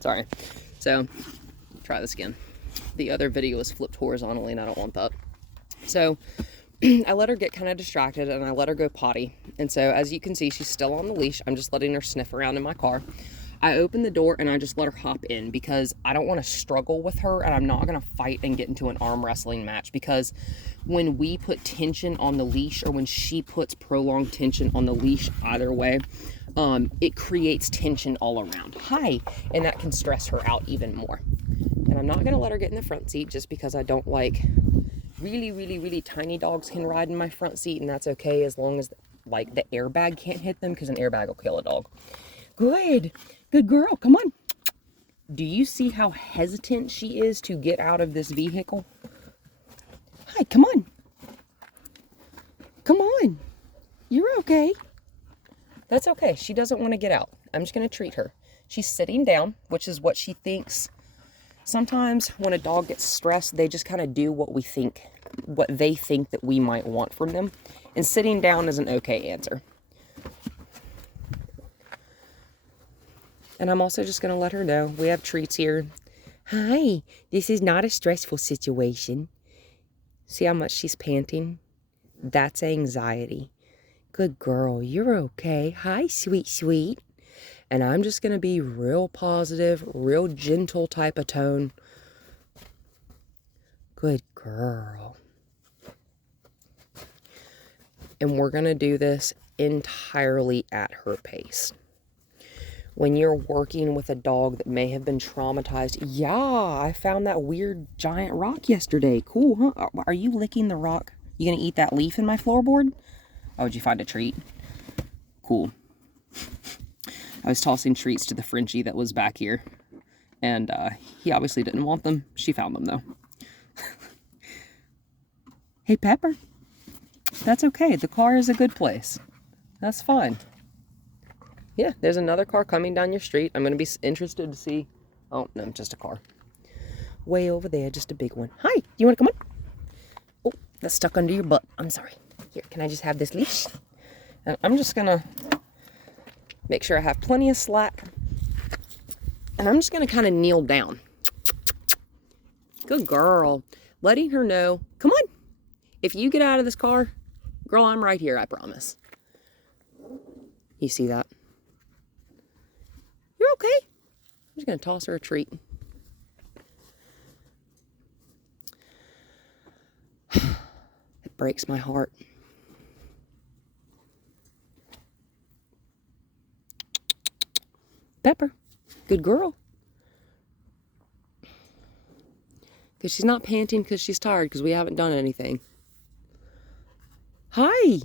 Sorry. So, try this again. The other video was flipped horizontally and I don't want that. So, I let her get kind of distracted and I let her go potty. And so, as you can see, she's still on the leash. I'm just letting her sniff around in my car. I open the door and I just let her hop in because I don't want to struggle with her, and I'm not going to fight and get into an arm wrestling match, because when we put tension on the leash, or when she puts prolonged tension on the leash, either way, it creates tension all around. Hi. And that can stress her out even more. And I'm not going to let her get in the front seat just because I don't like really tiny dogs can ride in my front seat, and that's okay as long as like the airbag can't hit them, because an airbag will kill a dog. Good girl, come on. Do you see how hesitant she is to get out of this vehicle? Hi, come on. Come on. You're okay. That's okay. She doesn't want to get out. I'm just going to treat her. She's sitting down, which is what she thinks. Sometimes when a dog gets stressed, they just kind of do what they think that we might want from them. And sitting down is an okay answer. And I'm also just going to let her know we have treats here. Hi, this is not a stressful situation. See how much she's panting? That's anxiety. Good girl, you're okay. Hi, sweet. And I'm just going to be real positive, real gentle type of tone. Good girl. And we're going to do this entirely at her pace. When you're working with a dog that may have been traumatized, yeah, I found that weird giant rock yesterday. Cool, huh? Are you licking the rock? You gonna eat that leaf in my floorboard? Oh, did you find a treat? Cool. I was tossing treats to the Frenchie that was back here, and he obviously didn't want them. She found them, though. Hey, Pepper. That's okay. The car is a good place. That's fine. Yeah, there's another car coming down your street. I'm going to be interested to see... Oh, no, just a car. Way over there, just a big one. Hi, you want to come on? Oh, that's stuck under your butt. I'm sorry. Here, can I just have this leash? And I'm just going to make sure I have plenty of slack. And I'm just going to kind of kneel down. Good girl. Letting her know, come on. If you get out of this car, girl, I'm right here, I promise. You see that? You're okay. I'm just going to toss her a treat. It breaks my heart. Pepper, good girl. Because she's not panting because she's tired, because we haven't done anything. Hi.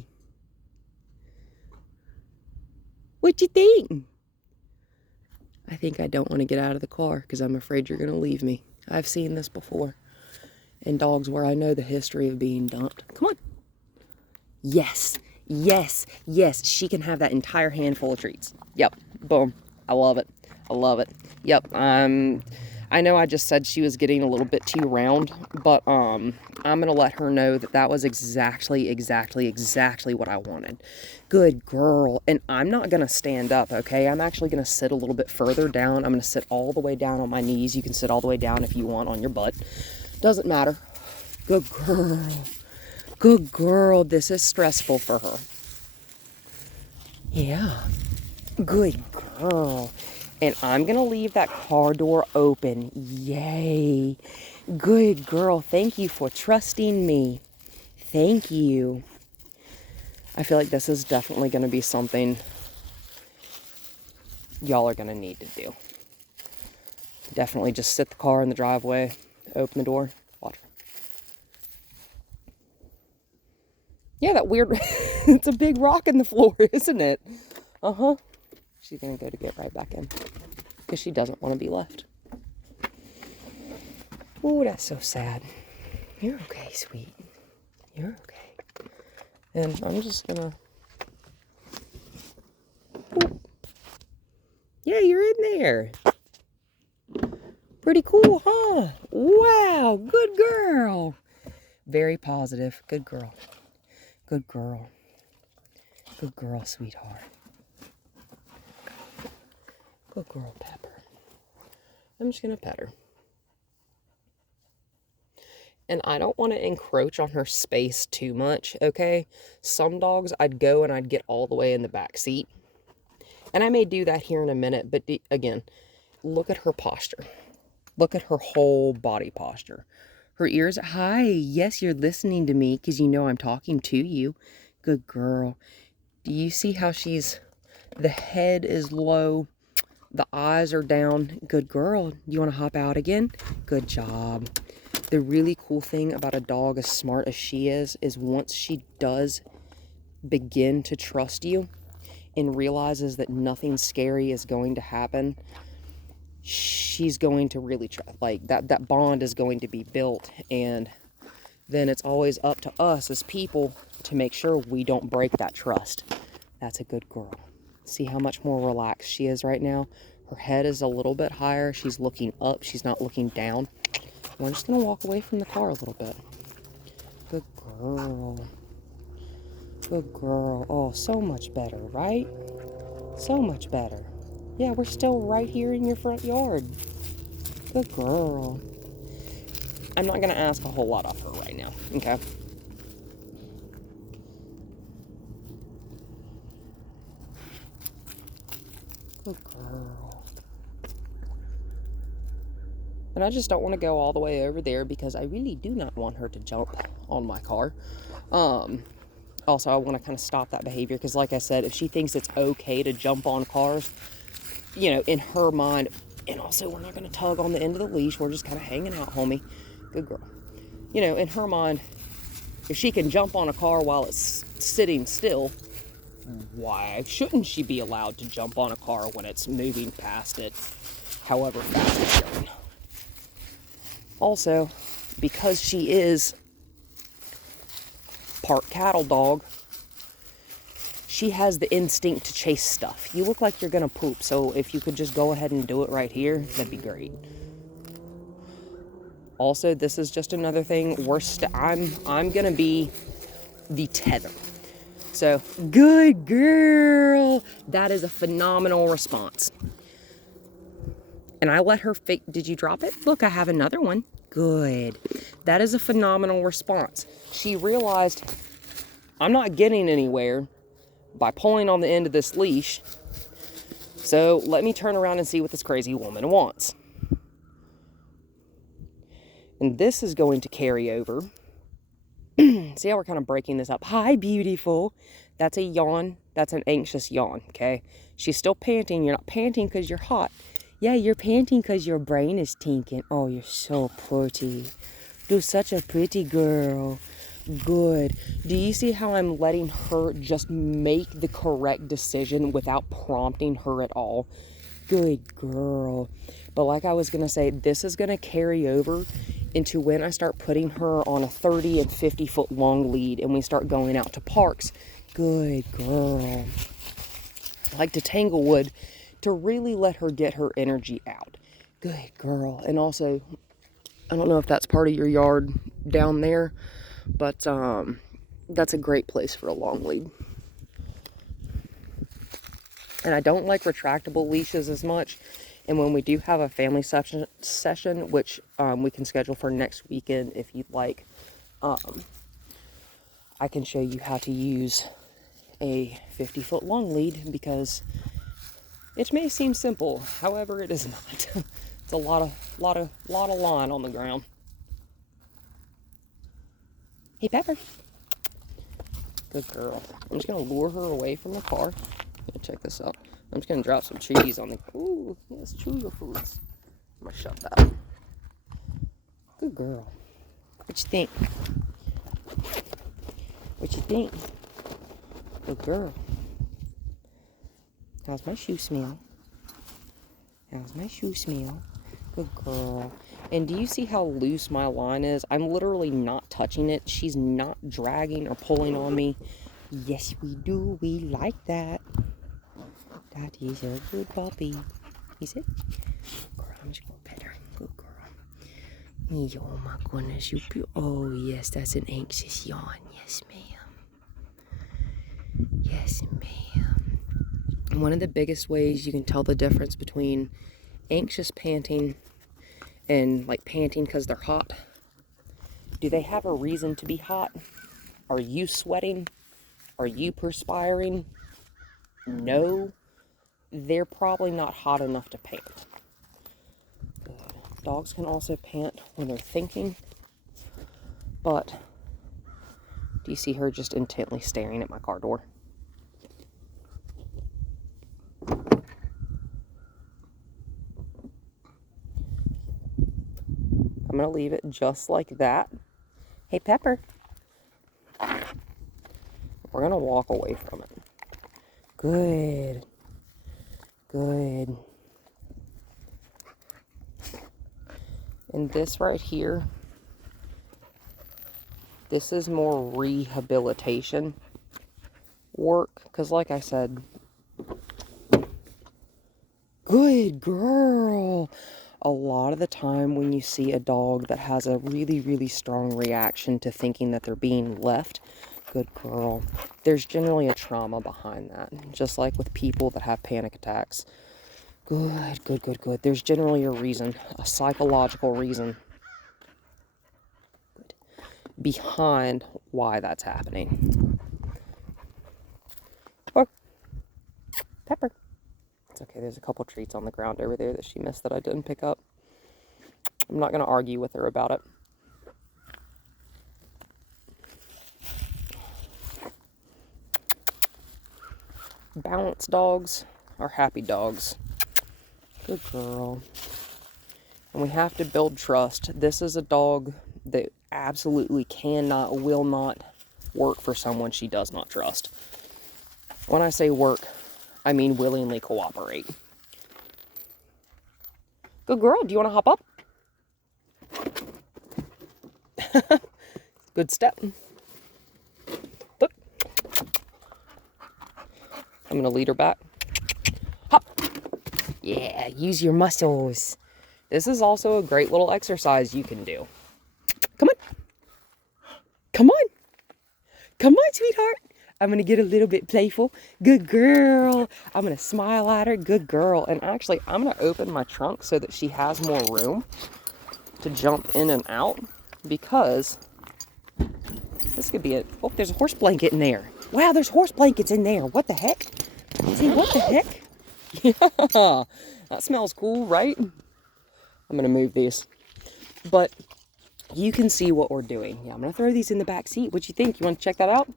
What you think? I think I don't want to get out of the car because I'm afraid you're going to leave me. I've seen this before in dogs where I know the history of being dumped. Come on. Yes. She can have that entire handful of treats. Yep. Boom. I love it. Yep. I know I just said she was getting a little bit too round, but I'm going to let her know that that was exactly what I wanted. Good girl. And I'm not going to stand up, okay? I'm actually going to sit a little bit further down. I'm going to sit all the way down on my knees. You can sit all the way down if you want on your butt. Doesn't matter. Good girl. Good girl. This is stressful for her. Yeah. Good girl. And I'm going to leave that car door open. Yay. Good girl. Thank you for trusting me. Thank you. I feel like this is definitely going to be something y'all are going to need to do. Definitely just sit the car in the driveway, open the door, watch. Yeah, that weird, it's a big rock in the floor, isn't it? Uh-huh. She's going to go to get right back in because she doesn't want to be left. Oh, that's so sad. You're okay, sweet. You're okay. And I'm just going to... Yeah, you're in there. Pretty cool, huh? Wow, good girl. Very positive. Good girl. Good girl. Good girl, sweetheart. Good girl, Pepper. I'm just going to pet her. And I don't want to encroach on her space too much, okay? Some dogs, I'd go and I'd get all the way in the back seat. And I may do that here in a minute, but again, look at her posture. Look at her whole body posture. Her ears, hi, yes, you're listening to me because you know I'm talking to you. Good girl. Do you see how the head is low, the eyes are down. Good girl. You want to hop out again? Good job. The really cool thing about a dog as smart as she is once she does begin to trust you and realizes that nothing scary is going to happen, she's going to really try. Like that bond is going to be built, and then it's always up to us as people to make sure we don't break that trust. That's a good girl. See how much more relaxed she is right now? Her head is a little bit higher. She's looking up. She's not looking down. We're just going to walk away from the car a little bit. Good girl. Good girl. Oh, so much better, right? So much better. Yeah, we're still right here in your front yard. Good girl. I'm not going to ask a whole lot of her right now, okay? Good girl. And I just don't want to go all the way over there because I really do not want her to jump on my car. Also, I want to kind of stop that behavior because, like I said, if she thinks it's okay to jump on cars, you know, in her mind, and also we're not going to tug on the end of the leash. We're just kind of hanging out, homie. Good girl. You know, in her mind, if she can jump on a car while it's sitting still, why shouldn't she be allowed to jump on a car when it's moving past it, however fast it's going? Also, because she is part cattle dog, she has the instinct to chase stuff. You look like you're gonna poop, so if you could just go ahead and do it right here, that'd be great. Also, this is just another thing. I'm gonna be the tether. So, good girl. That is a phenomenal response. And I let her did you drop it? Look, I have another one. Good. That is a phenomenal response. She realized I'm not getting anywhere by pulling on the end of this leash. So let me turn around and see what this crazy woman wants. And this is going to carry over. See how we're kind of breaking this up? Hi, beautiful. That's a yawn. That's an anxious yawn, okay? She's still panting. You're not panting because you're hot. Yeah, you're panting because your brain is tinking. Oh, you're so pretty. You're such a pretty girl. Good. Do you see how I'm letting her just make the correct decision without prompting her at all? Good girl. But like I was going to say, this is going to carry over into when I start putting her on a 30 and 50 foot long lead and we start going out to parks. Good girl. Like to Tanglewood, to really let her get her energy out. Good girl. And also, I don't know if that's part of your yard down there, but that's a great place for a long lead. And I don't like retractable leashes as much. And when we do have a family session, which we can schedule for next weekend if you'd like, I can show you how to use a 50-foot long lead, because it may seem simple, however it is not. It's a lot of line on the ground. Hey, Pepper. Good girl. I'm just gonna lure her away from the car. Check this out. I'm just gonna drop some cheese on the. Ooh, yes, chew your foods. I'm gonna shut that. Good girl. What you think? What you think? Good girl. How's my shoe smell? How's my shoe smell? Good girl. And do you see how loose my line is? I'm literally not touching it. She's not dragging or pulling on me. Yes, we do. We like that. That is a good puppy. Is it? Girl, I'm just gonna pet her. Good girl. Oh my goodness, you. Oh yes, that's an anxious yawn. Yes, ma'am. Yes, ma'am. One of the biggest ways you can tell the difference between anxious panting and like panting because they're hot. Do they have a reason to be hot? Are you sweating? Are you perspiring? No. They're probably not hot enough to pant. Good. Dogs can also pant when they're thinking. But do you see her just intently staring at my car door? I'm going to leave it just like that. Hey, Pepper. We're going to walk away from it. Good. Good. And this right here, this is more rehabilitation work. Because like I said, good girl. A lot of the time when you see a dog that has a really, really strong reaction to thinking that they're being left, good girl, there's generally a trauma behind that. Just like with people that have panic attacks. Good, good, good, good. There's generally a reason, a psychological reason behind why that's happening. Or, Pepper. It's okay, there's a couple treats on the ground over there that she missed that I didn't pick up. I'm not going to argue with her about it. Balanced dogs are happy dogs. Good girl. And we have to build trust. This is a dog that absolutely cannot, will not work for someone she does not trust. When I say work, I mean willingly cooperate. Good girl, do you want to hop up? Good step. Look. I'm going to lead her back. Hop. Yeah, use your muscles. This is also a great little exercise you can do. Come on. Come on. Come on, sweetheart. I'm going to get a little bit playful. Good girl. I'm going to smile at her. Good girl. And actually, I'm going to open my trunk so that she has more room to jump in and out. Because this could be it. Oh, there's a horse blanket in there. Wow, there's horse blankets in there. What the heck? See, what the heck? Yeah, that smells cool, right? I'm going to move these. But you can see what we're doing. Yeah, I'm going to throw these in the back seat. What you think? You want to check that out?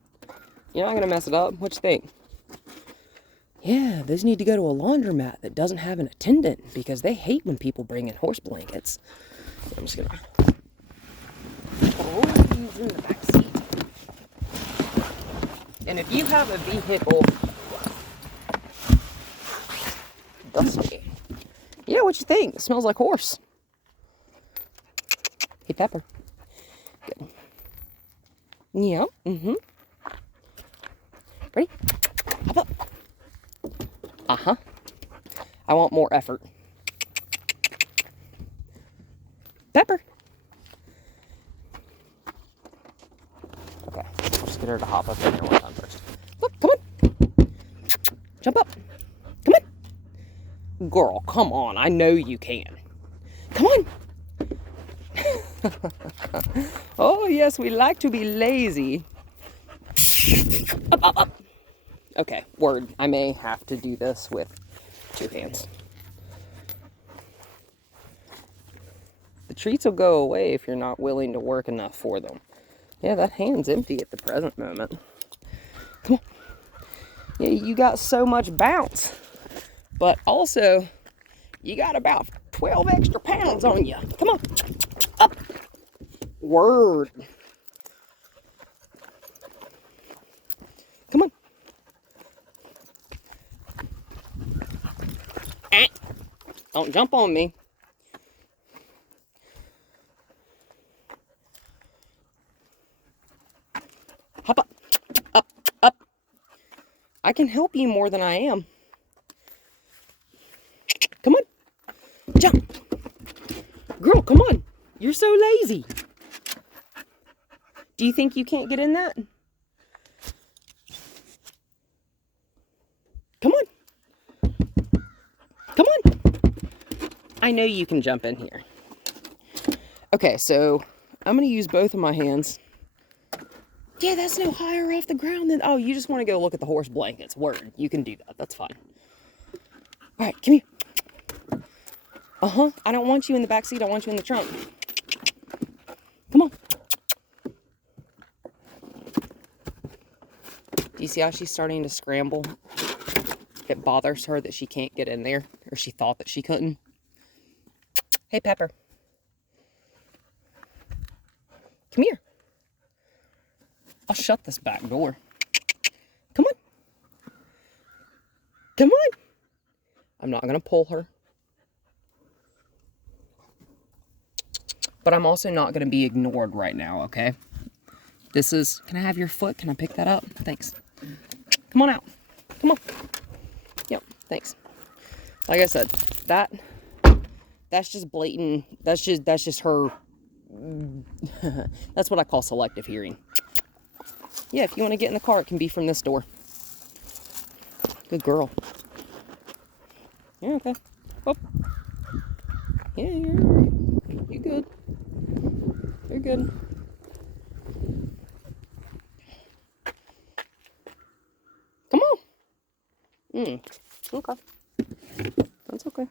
You're not going to mess it up. What you think? Yeah, those need to go to a laundromat that doesn't have an attendant because they hate when people bring in horse blankets. I'm just going to throw these in the back seat. And if you have a vehicle dusty, yeah, what you think? It smells like horse. Hey, Pepper. Good. Yeah, Ready? Hop up. Uh-huh. I want more effort. Pepper. Okay, I'll just get her to hop up in there one time first. Look, come on. Jump up. Come on. Girl, come on. I know you can. Come on. Oh, yes, we like to be lazy. Up, up, up. Okay, word. I may have to do this with 2 hands. The treats will go away if you're not willing to work enough for them. Yeah, that hand's empty at the present moment. Come on. Yeah, you got so much bounce. But also, you got about 12 extra pounds on you. Come on. Up. Word. Come on. Don't jump on me. Hop up. Up. Up. I can help you more than I am. Come on. Jump. Girl, come on. You're so lazy. Do you think you can't get in that? Come on. Come on. I know you can jump in here. Okay, so I'm going to use both of my hands. Yeah, that's no higher off the ground than... Oh, you just want to go look at the horse blankets. Word. You can do that. That's fine. All right, come here. Uh-huh. I don't want you in the back seat. I want you in the trunk. Come on. Do you see how she's starting to scramble? It bothers her that she can't get in there, or she thought that she couldn't. Hey, Pepper. Come here. I'll shut this back door. Come on. Come on. I'm not going to pull her. But I'm also not going to be ignored right now, okay? This is... Can I have your foot? Can I pick that up? Thanks. Come on out. Come on. Yep, thanks. Like I said, that's just blatant. That's just her. That's what I call selective hearing. Yeah, if you want to get in the car, it can be from this door. Good girl. You're okay. Oh. Yeah, you're alright. You're good. You're good. Come on. Okay. That's okay.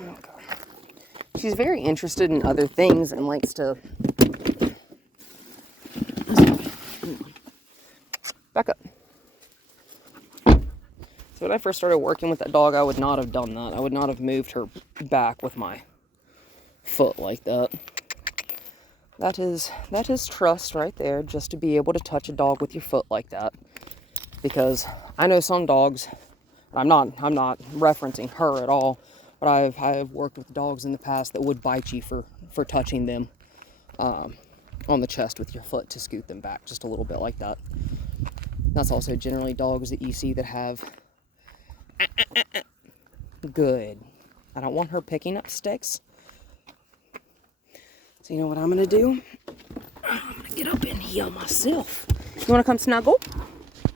Okay. She's very interested in other things and likes to... Back up. So when I first started working with that dog, I would not have done that. I would not have moved her back with my foot like that. That is trust right there, just to be able to touch a dog with your foot like that. Because I know some dogs, I'm not referencing her at all, but I've worked with dogs in the past that would bite you for touching them on the chest with your foot to scoot them back just a little bit like that. That's also generally dogs that you see that have... Good. I don't want her picking up sticks. So you know what I'm going to do? I'm going to get up in here myself. You want to come snuggle?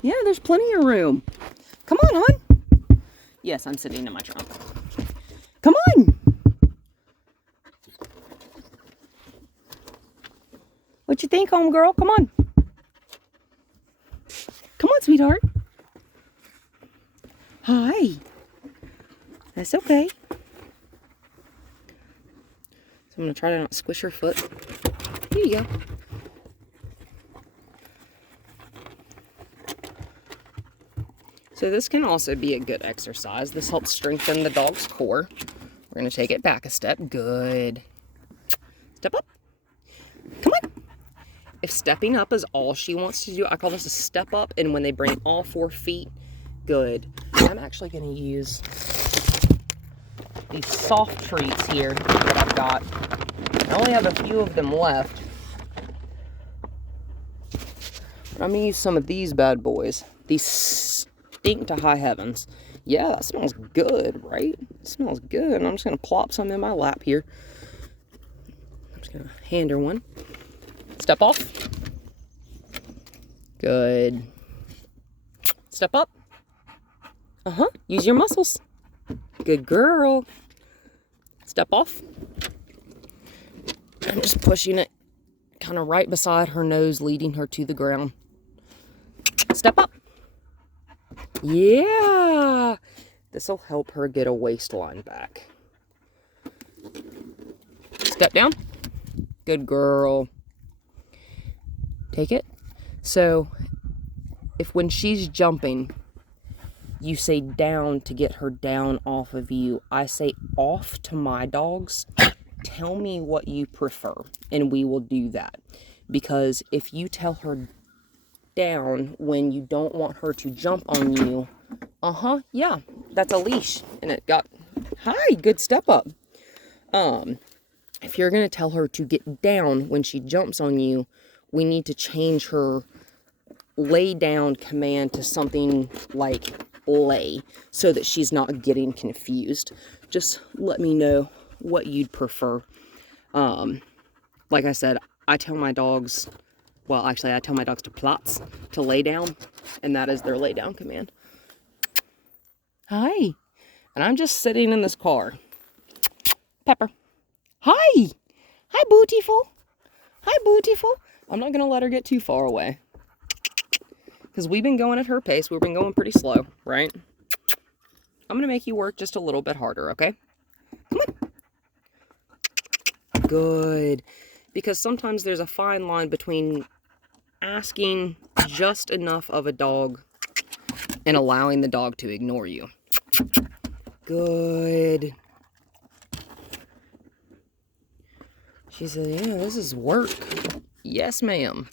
Yeah, there's plenty of room. Come on, hon. Yes, I'm sitting in my trunk. Come on. What you think, homegirl? Come on. Come on, sweetheart. Hi. That's okay. So I'm going to try to not squish her foot. Here you go. So this can also be a good exercise. This helps strengthen the dog's core. We're going to take it back a step. Good. Step up. Come on. If stepping up is all she wants to do, I call this a step up. And when they bring all 4 feet, good. I'm actually going to use these soft treats here that I've got. I only have a few of them left. But I'm going to use some of these bad boys. These stink to high heavens. Yeah, that smells good, right? It smells good. And I'm just going to plop some in my lap here. I'm just going to hand her one. Step off. Good. Step up. Uh-huh. Use your muscles. Good girl. Step off. I'm just pushing it kind of right beside her nose, leading her to the ground. Step up. Yeah. This will help her get a waistline back. Step down. Good girl. Take it. So, if when she's jumping, you say down to get her down off of you, I say off to my dogs. Tell me what you prefer, and we will do that. Because if you tell her down when you don't want her to jump on you, yeah, that's a leash. And it got, hi, good step up. If you're going to tell her to get down when she jumps on you, we need to change her lay down command to something like lay, so that she's not getting confused. Just let me know what you'd prefer. Like I said, I tell my dogs, well, actually, I tell my dogs to plots, to lay down, and that is their lay down command. Hi. And I'm just sitting in this car. Pepper. Hi. Hi, beautiful. Hi, beautiful. I'm not going to let her get too far away. Because we've been going at her pace. We've been going pretty slow, right? I'm going to make you work just a little bit harder, okay? Come on. Good. Because sometimes there's a fine line between asking just enough of a dog and allowing the dog to ignore you. Good. She said, yeah, this is work. Yes, ma'am.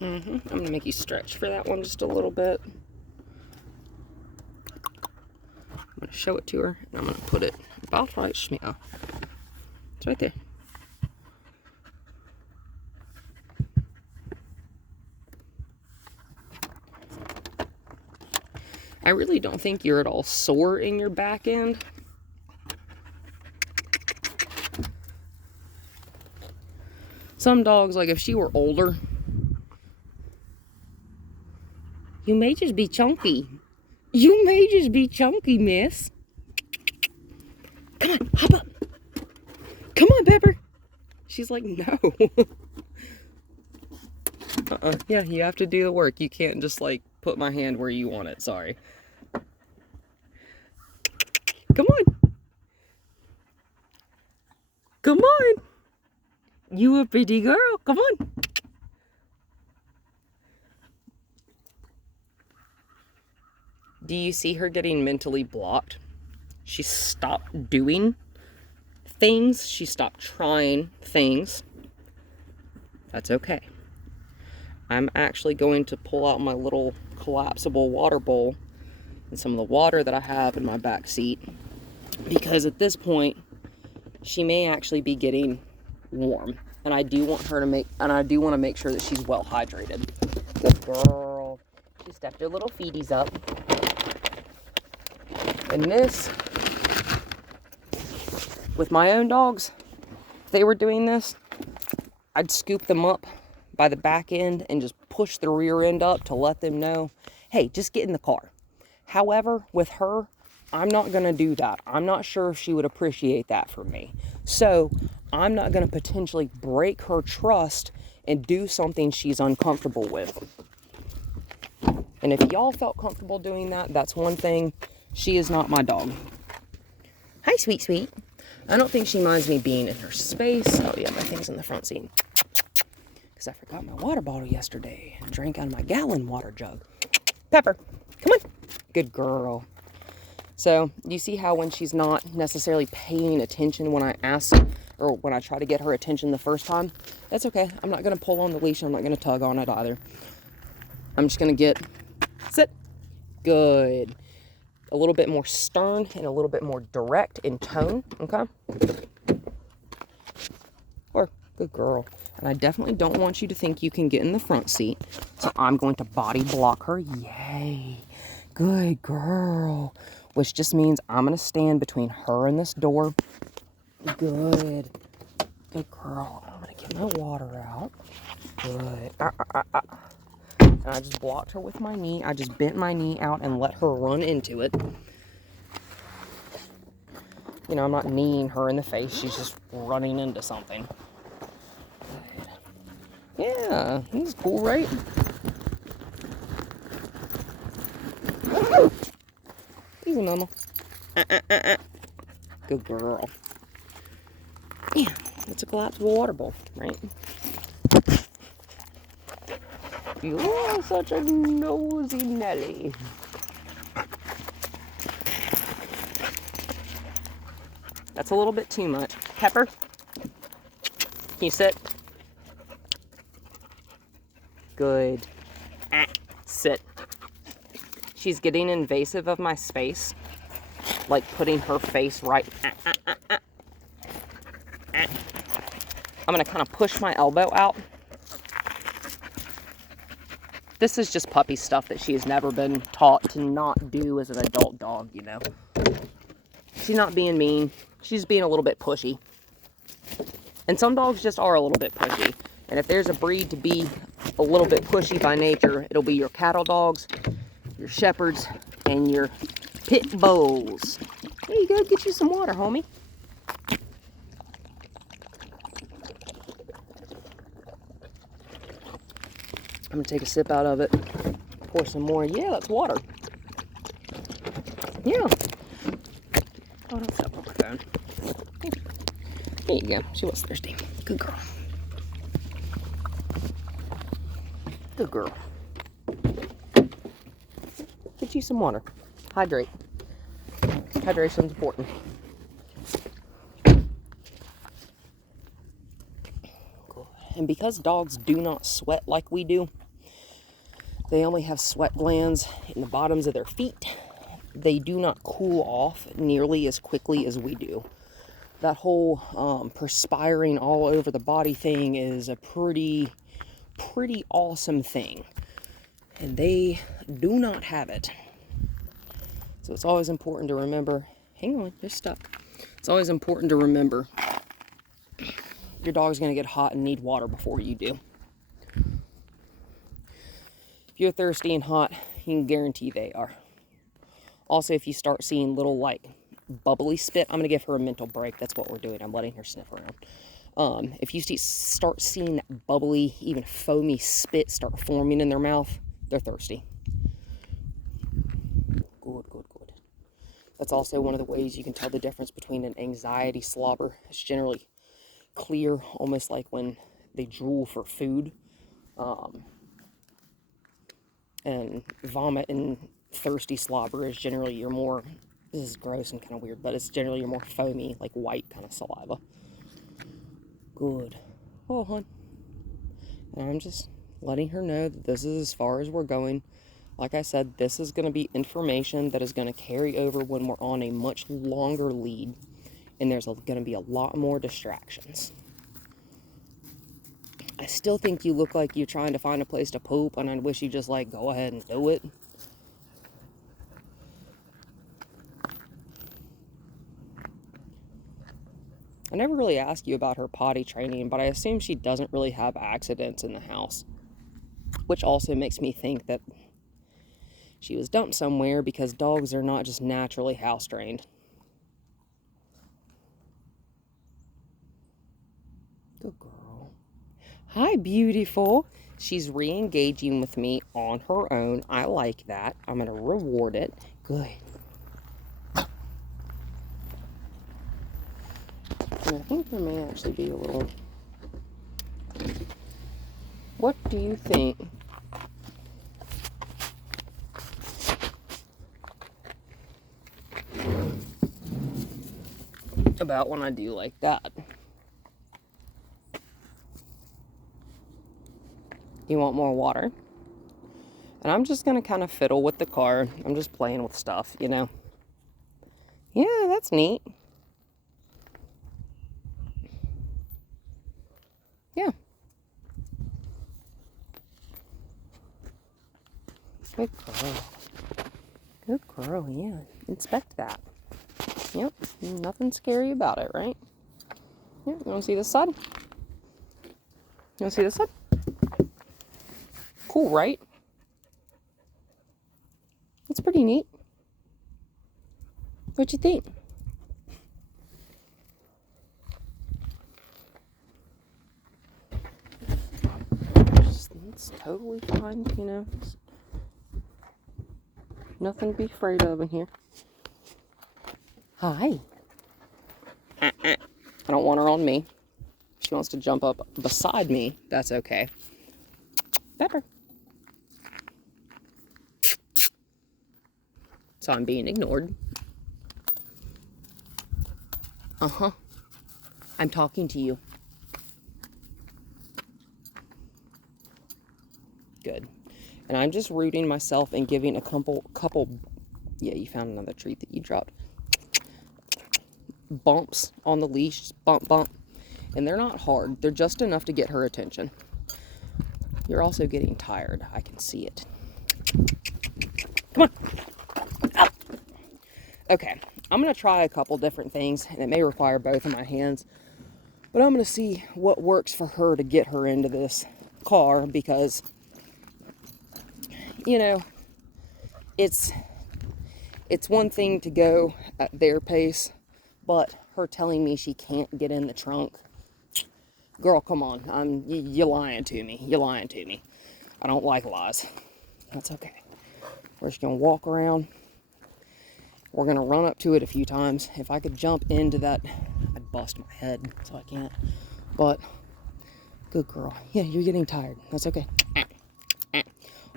I'm going to make you stretch for that one just a little bit. I'm going to show it to her, and I'm going to put it about right here. It's right there. I really don't think you're at all sore in your back end. Some dogs, like if she were older, you may just be chunky. You may just be chunky, miss. Come on, hop up. Come on, Pepper. She's like, no. Yeah, you have to do the work. You can't just like put my hand where you want it. Sorry. Come on. Come on. You a pretty girl. Come on. Do you see her getting mentally blocked? She stopped doing things. She stopped trying things. That's okay. I'm actually going to pull out my little collapsible water bowl and some of the water that I have in my back seat, because at this point she may actually be getting warm, and I do want to make sure that she's well hydrated. Good girl. She stepped her little feeties up. And this, with my own dogs, if they were doing this, I'd scoop them up by the back end and just push the rear end up to let them know, hey, just get in the car. However, with her, I'm not going to do that. I'm not sure if she would appreciate that from me. So I'm not going to potentially break her trust and do something she's uncomfortable with. And if y'all felt comfortable doing that, that's one thing. She is not my dog. Hi, sweet, sweet. I don't think she minds me being in her space. Oh yeah, my thing's in the front seat. Because I forgot my water bottle yesterday and drank out of my gallon water jug. Pepper, come on. Good girl. So you see how when she's not necessarily paying attention when I ask, or when I try to get her attention the first time, that's okay. I'm not going to pull on the leash. I'm not going to tug on it either. I'm just going to sit. Good. A little bit more stern and a little bit more direct in tone, okay? Or, good girl. And I definitely don't want you to think you can get in the front seat. So I'm going to body block her. Yay. Good girl. Which just means I'm going to stand between her and this door. Good. Good girl. I'm going to get my water out. Good. And I just blocked her with my knee. I just bent my knee out and let her run into it. You know, I'm not kneeing her in the face. She's just running into something. Good. Yeah, he's cool, right? Easy, mama. Good girl. Yeah, it's a collapsible water bowl, right? You're such a nosy Nelly. That's a little bit too much. Pepper, can you sit? Good. Sit. She's getting invasive of my space. Like putting her face right. I'm going to kind of push my elbow out. This is just puppy stuff that she has never been taught to not do as an adult dog, you know. She's not being mean. She's being a little bit pushy. And some dogs just are a little bit pushy. And if there's a breed to be a little bit pushy by nature, it'll be your cattle dogs, your shepherds, and your pit bulls. There you go, get you some water, homie. I'm gonna take a sip out of it, pour some more. Yeah, that's water. Yeah. Oh, don't step on my phone. There you go. She was thirsty. Good girl. Good girl. Get you some water. Hydrate. Hydration's important. And because dogs do not sweat like we do, they only have sweat glands in the bottoms of their feet. They do not cool off nearly as quickly as we do. That whole perspiring all over the body thing is a pretty awesome thing. And they do not have it. So it's always important to remember, hang on, you're stuck. It's always important to remember your dog's going to get hot and need water before you do. If you're thirsty and hot, you can guarantee they are. Also, if you start seeing little, like, bubbly spit, I'm going to give her a mental break. That's what we're doing. I'm letting her sniff around. If you start seeing that bubbly, even foamy spit start forming in their mouth, they're thirsty. Good, good, good. That's also one of the ways you can tell the difference between an anxiety slobber. It's generally clear, almost like when they drool for food. And vomit and thirsty slobber is generally your more, this is gross and kind of weird, but it's generally your more foamy, like white kind of saliva. Good. Oh, hon. And I'm just letting her know that this is as far as we're going. Like I said, this is going to be information that is going to carry over when we're on a much longer lead, and there's going to be a lot more distractions. I still think you look like you're trying to find a place to poop, and I wish you just, like, go ahead and do it. I never really asked you about her potty training, but I assume she doesn't really have accidents in the house, which also makes me think that she was dumped somewhere, because dogs are not just naturally house trained. Good girl. Hi, beautiful. She's re-engaging with me on her own. I like that. I'm going to reward it. Good. And I think there may actually be a little... What do you think about when I do like that? You want more water? And I'm just going to kind of fiddle with the car. I'm just playing with stuff, you know? Yeah, that's neat. Yeah. Good girl. Good girl, yeah. Inspect that. Yep, nothing scary about it, right? Yeah, you want to see this side? You want to see this side? Cool, right? It's pretty neat. What'd you think? It's totally fine, you know. Nothing to be afraid of in here. Hi. I don't want her on me. She wants to jump up beside me. That's okay. Pepper. So I'm being ignored. Uh-huh. I'm talking to you. Good. And I'm just rooting myself and giving a couple, yeah, you found another treat that you dropped. Bumps on the leash, bump, bump. And they're not hard. They're just enough to get her attention. You're also getting tired. I can see it. Come on. Up. Okay. I'm going to try a couple different things, and it may require both of my hands. But I'm going to see what works for her to get her into this car because, you know, it's one thing to go at their pace, but her telling me she can't get in the trunk, girl, come on, you're lying to me. You're lying to me. I don't like lies. That's okay. We're just gonna walk around. We're gonna run up to it a few times. If I could jump into that, I'd bust my head, so I can't. But good girl. Yeah, you're getting tired. That's okay.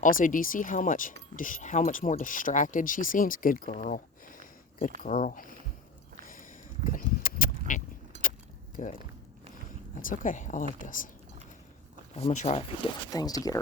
Also, do you see how much more distracted she seems? Good girl. Good girl. Good. Good. That's okay. I like this. I'm gonna try a few different things to get her